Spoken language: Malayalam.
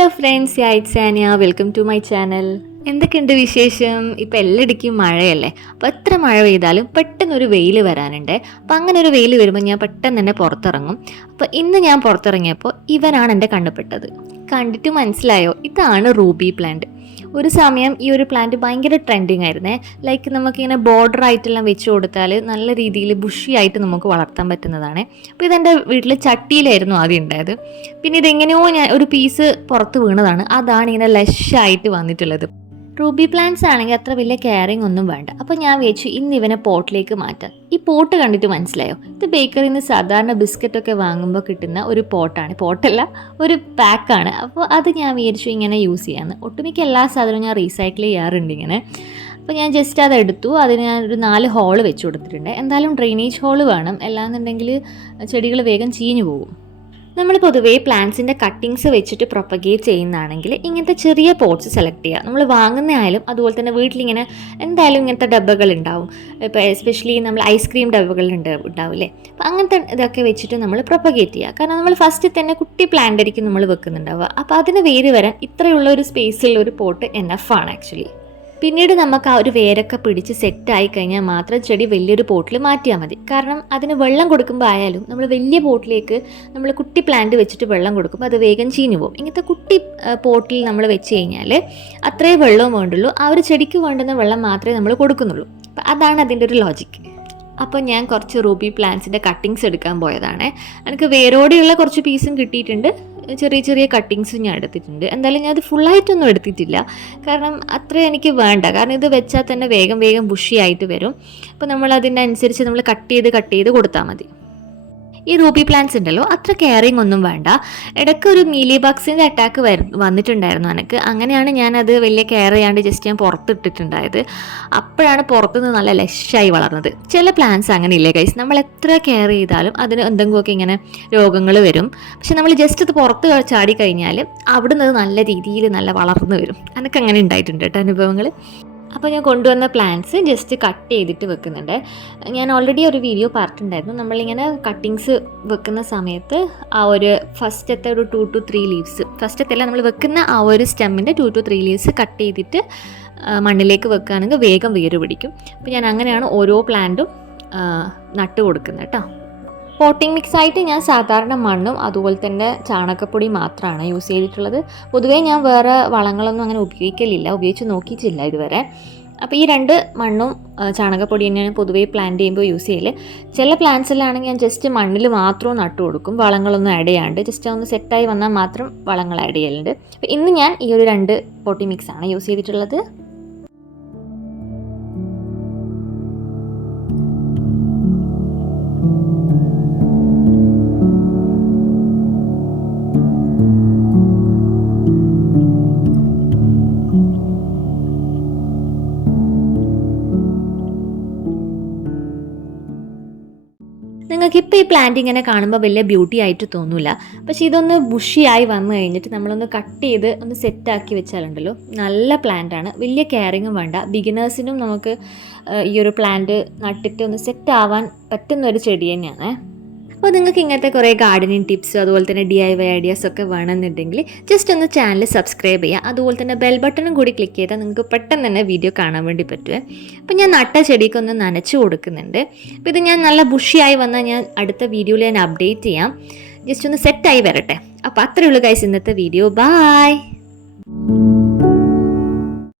Hello friends, it's Aniya. Welcome to my channel. എന്തൊക്കെയുണ്ട് വിശേഷം? ഇപ്പം എല്ലായിടയ്ക്കും മഴയല്ലേ. അപ്പോൾ എത്ര മഴ പെയ്താലും പെട്ടെന്നൊരു വെയിൽ വരാനുണ്ട്. അപ്പോൾ അങ്ങനെ ഒരു വെയിൽ വരുമ്പോൾ ഞാൻ പെട്ടെന്ന് തന്നെ പുറത്തിറങ്ങും. അപ്പോൾ ഇന്ന് ഞാൻ പുറത്തിറങ്ങിയപ്പോൾ ഇവനാണ് എൻ്റെ കണ്ടുപെട്ടത്. കണ്ടിട്ട് മനസ്സിലായോ? ഇതാണ് റൂബി പ്ലാന്റ്. ഒരു സമയം ഈ ഒരു പ്ലാന്റ് ഭയങ്കര ട്രെൻഡിങ് ആയിരുന്നേ. ലൈക്ക് നമുക്കിങ്ങനെ ബോർഡർ ആയിട്ടെല്ലാം വെച്ച് കൊടുത്താൽ നല്ല രീതിയിൽ ബുഷി ആയിട്ട് നമുക്ക് വളർത്താൻ പറ്റുന്നതാണ്. അപ്പോൾ ഇതെൻ്റെ വീട്ടിൽ ചട്ടിയിലായിരുന്നു ആദ്യം ഉണ്ടായത്. പിന്നെ ഇതെങ്ങനെയോ ഞാൻ ഒരു പീസ് പുറത്ത് വീണതാണ്. അതാണ് ഇങ്ങനെ ലഷായിട്ട് വന്നിട്ടുള്ളത്. റൂബി പ്ലാന്റ്സ് ആണെങ്കിൽ അത്ര വലിയ കെയറിങ് ഒന്നും വേണ്ട. അപ്പോൾ ഞാൻ വെച്ചു ഇന്ന് ഇവനെ പോട്ടിലേക്ക് മാറ്റാം. ഈ പോട്ട് കണ്ടിട്ട് മനസ്സിലായോ? ഇത് ബേക്കറിയിൽ നിന്ന് സാധാരണ ബിസ്ക്കറ്റൊക്കെ വാങ്ങുമ്പോൾ കിട്ടുന്ന ഒരു പോട്ടാണ്. പോട്ടല്ല, ഒരു പാക്കാണ്. അപ്പോൾ അത് ഞാൻ വിചാരിച്ചു ഇങ്ങനെ യൂസ് ചെയ്യാമെന്ന്. ഒട്ടുമിക്ക എല്ലാ സാധനവും ഞാൻ റീസൈക്കിൾ ചെയ്യാറുണ്ട് ഇങ്ങനെ. അപ്പോൾ ഞാൻ ജസ്റ്റ് അത് എടുത്തു. അതിന് ഞാനൊരു 4 ഹോള് വെച്ച് കൊടുത്തിട്ടുണ്ട്. എന്തായാലും ഡ്രെയിനേജ് ഹോള് വേണം, അല്ലാന്നുണ്ടെങ്കിൽ ചെടികൾ വേഗം ചീഞ്ഞു പോകും. നമ്മൾ പൊതുവേ പ്ലാന്റ്സിൻ്റെ കട്ടിങ്സ് വെച്ചിട്ട് പ്രൊപ്പഗേറ്റ് ചെയ്യുന്നതാണെങ്കിൽ ഇങ്ങനത്തെ ചെറിയ പോട്ട്സ് സെലക്ട് ചെയ്യുക. നമ്മൾ വാങ്ങുന്നതായാലും അതുപോലെ തന്നെ വീട്ടിലിങ്ങനെ എന്തായാലും ഇങ്ങനത്തെ ഡബ്ബകൾ ഉണ്ടാവും. ഇപ്പോൾ എസ്പെഷ്യലി നമ്മൾ ഐസ്ക്രീം ഡബ്ബകൾ ഉണ്ടാവില്ലേ. അപ്പോൾ അങ്ങനത്തെ ഇതൊക്കെ വെച്ചിട്ട് നമ്മൾ പ്രൊപ്പഗേറ്റ് ചെയ്യുക. കാരണം നമ്മൾ ഫസ്റ്റ് തന്നെ കുട്ടി പ്ലാന്റ് ആയിരിക്കും നമ്മൾ വെക്കുന്നുണ്ടാവുക. അപ്പോൾ അതിന് വേര് വരാൻ ഇത്രയുള്ള ഒരു സ്പേസിലുള്ള ഒരു പോട്ട് എനഫാണ് ആക്ച്വലി. പിന്നീട് നമുക്ക് ആ ഒരു വേരൊക്കെ പിടിച്ച് സെറ്റായി കഴിഞ്ഞാൽ മാത്രം ചെടി വലിയൊരു പോട്ടിൽ മാറ്റിയാൽ മതി. കാരണം അതിന് വെള്ളം കൊടുക്കുമ്പോൾ ആയാലും നമ്മൾ വലിയ പോട്ടിലേക്ക് നമ്മൾ കുട്ടി പ്ലാന്റ് വെച്ചിട്ട് വെള്ളം കൊടുക്കുമ്പോൾ അത് വേഗം ചീഞ്ഞു പോകും. ഇങ്ങനത്തെ കുട്ടി പോട്ടിൽ നമ്മൾ വെച്ച് കഴിഞ്ഞാൽ അത്രേ വെള്ളവും വേണ്ടുള്ളൂ. ആ ഒരു ചെടിക്ക് വേണ്ടുന്ന വെള്ളം മാത്രമേ നമ്മൾ കൊടുക്കുന്നുള്ളൂ. അപ്പം അതാണ് അതിൻ്റെ ഒരു ലോജിക്ക്. അപ്പോൾ ഞാൻ കുറച്ച് റൂബി പ്ലാന്റ്സിൻ്റെ കട്ടിങ്സ് എടുക്കാൻ പോയതാണ്. എനിക്ക് വേരോടെയുള്ള കുറച്ച് പീസും കിട്ടിയിട്ടുണ്ട്, ചെറിയ ചെറിയ കട്ടിങ്സും ഞാൻ എടുത്തിട്ടുണ്ട്. എന്തായാലും ഞാൻ അത് ഫുള്ളായിട്ടൊന്നും എടുത്തിട്ടില്ല, കാരണം അത്ര എനിക്ക് വേണ്ട. കാരണം ഇത് വെച്ചാൽ തന്നെ വേഗം വേഗം ബുഷി ആയിട്ട് വരും. അപ്പോൾ നമ്മൾ അതിൻ്റെ അനുസരിച്ച് നമ്മൾ കട്ട് ചെയ്ത് കൊടുത്താൽ മതി. ഈ റൂബി പ്ലാന്റ്സ് ഉണ്ടല്ലോ, അത്ര കെയറിങ് ഒന്നും വേണ്ട. ഇടയ്ക്ക് ഒരു മീലി ബഗ്സിൻ്റെ അറ്റാക്ക് വന്നിട്ടുണ്ടായിരുന്നു എനിക്ക്. അങ്ങനെയാണ് ഞാനത് വലിയ കെയർ ചെയ്യാണ്ട് ജസ്റ്റ് ഞാൻ പുറത്തിട്ടിട്ടുണ്ടായത്. അപ്പോഴാണ് പുറത്തുനിന്ന് നല്ല ലഷായി വളർന്നത്. ചില പ്ലാന്റ്സ് അങ്ങനെ ഇല്ലേ ഗൈസ്, നമ്മൾ എത്ര കെയർ ചെയ്താലും അതിന് എന്തെങ്കിലുമൊക്കെ ഇങ്ങനെ രോഗങ്ങൾ വരും. പക്ഷെ നമ്മൾ ജസ്റ്റ് ഇത് പുറത്ത് ചാടി കഴിഞ്ഞാൽ അവിടുന്ന് നല്ല രീതിയിൽ നല്ല വളർന്നു വരും. എനിക്ക് അങ്ങനെ ഉണ്ടായിട്ടുണ്ട് കേട്ടോ അനുഭവങ്ങൾ. അപ്പോൾ ഞാൻ കൊണ്ടുവന്ന പ്ലാന്റ്സ് ജസ്റ്റ് കട്ട് ചെയ്തിട്ട് വെക്കുന്നുണ്ട്. ഞാൻ ഓൾറെഡി ഒരു വീഡിയോ പറഞ്ഞിട്ടുണ്ടായിരുന്നു. നമ്മളിങ്ങനെ കട്ടിങ്സ് വെക്കുന്ന സമയത്ത് ആ ഒരു ഫസ്റ്റത്തെ ഒരു 2 to 3 ലീവ്സ്, ഫസ്റ്റത്തെ നമ്മൾ വെക്കുന്ന ആ ഒരു സ്റ്റെമ്മിൻ്റെ 2 to 3 ലീവ്സ് കട്ട് ചെയ്തിട്ട് മണ്ണിലേക്ക് വെക്കുകയാണെങ്കിൽ വേഗം വേര് പിടിക്കും. അപ്പോൾ ഞാൻ അങ്ങനെയാണ് ഓരോ പ്ലാന്റും നട്ട് കൊടുക്കുന്നത് കേട്ടോ. പോട്ടിംഗ് മിക്സായിട്ട് ഞാൻ സാധാരണ മണ്ണും അതുപോലെ തന്നെ ചാണകപ്പൊടി മാത്രമാണ് യൂസ് ചെയ്തിട്ടുള്ളത്. പൊതുവേ ഞാൻ വേറെ വളങ്ങളൊന്നും അങ്ങനെ ഉപയോഗിച്ച് നോക്കിയിട്ടില്ല ഇതുവരെ. അപ്പോൾ ഈ 2 മണ്ണും ചാണകപ്പൊടി തന്നെയാണ് പൊതുവേ പ്ലാന്റ് ചെയ്യുമ്പോൾ യൂസ് ചെയ്യൽ. ചില പ്ലാന്റ്സിലാണെങ്കിൽ ഞാൻ ജസ്റ്റ് മണ്ണിൽ മാത്രം നട്ടു കൊടുക്കും, വളങ്ങളൊന്നും ആഡ് ചെയ്യാണ്ട്. ജസ്റ്റ് ഒന്ന് സെറ്റായി വന്നാൽ മാത്രം വളങ്ങൾ ആഡ് ചെയ്യലുണ്ട്. അപ്പോൾ ഇന്ന് ഞാൻ ഈ ഒരു 2 പോട്ടിംഗ് മിക്സാണ് യൂസ് ചെയ്തിട്ടുള്ളത്. നിങ്ങൾക്കിപ്പോൾ ഈ പ്ലാന്റ് ഇങ്ങനെ കാണുമ്പോൾ വലിയ ബ്യൂട്ടി ആയിട്ട് തോന്നില്ല. പക്ഷേ ഇതൊന്ന് ബുഷിയായി വന്നു കഴിഞ്ഞിട്ട് നമ്മളൊന്ന് കട്ട് ചെയ്ത് ഒന്ന് സെറ്റാക്കി വെച്ചാലുണ്ടല്ലോ നല്ല പ്ലാന്റാണ്. വലിയ കെയറിങ്ങും വേണ്ട. ബിഗിനേഴ്സിനും നമുക്ക് ഈ ഒരു പ്ലാന്റ് നട്ടിട്ട് ഒന്ന് സെറ്റ് ആവാൻ പറ്റുന്ന ഒരു ചെടി തന്നെയാണ്. അപ്പോൾ നിങ്ങൾക്ക് ഇങ്ങനത്തെ കുറേ ഗാർഡനിങ് ടിപ്സും അതുപോലെ തന്നെ DIY ഐഡിയാസൊക്കെ വേണമെന്നുണ്ടെങ്കിൽ ജസ്റ്റ് ഒന്ന് ചാനൽ സബ്സ്ക്രൈബ് ചെയ്യുക. അതുപോലെ തന്നെ ബെൽ ബട്ടണും കൂടി ക്ലിക്ക് ചെയ്താൽ നിങ്ങൾക്ക് പെട്ടെന്ന് തന്നെ വീഡിയോ കാണാൻ വേണ്ടി പറ്റുമേ. അപ്പോൾ ഞാൻ നട്ട ചെടിക്കൊന്ന് നനച്ച് കൊടുക്കുന്നുണ്ട്. അപ്പോൾ ഇത് ഞാൻ നല്ല ബുഷിയായി വന്നാൽ ഞാൻ അടുത്ത വീഡിയോയിൽ ഞാൻ അപ്ഡേറ്റ് ചെയ്യാം. ജസ്റ്റ് ഒന്ന് സെറ്റായി വരട്ടെ. അപ്പോൾ അത്രയേ ഉള്ളൂ ഗൈസ് ഇന്നത്തെ വീഡിയോ. ബായ്.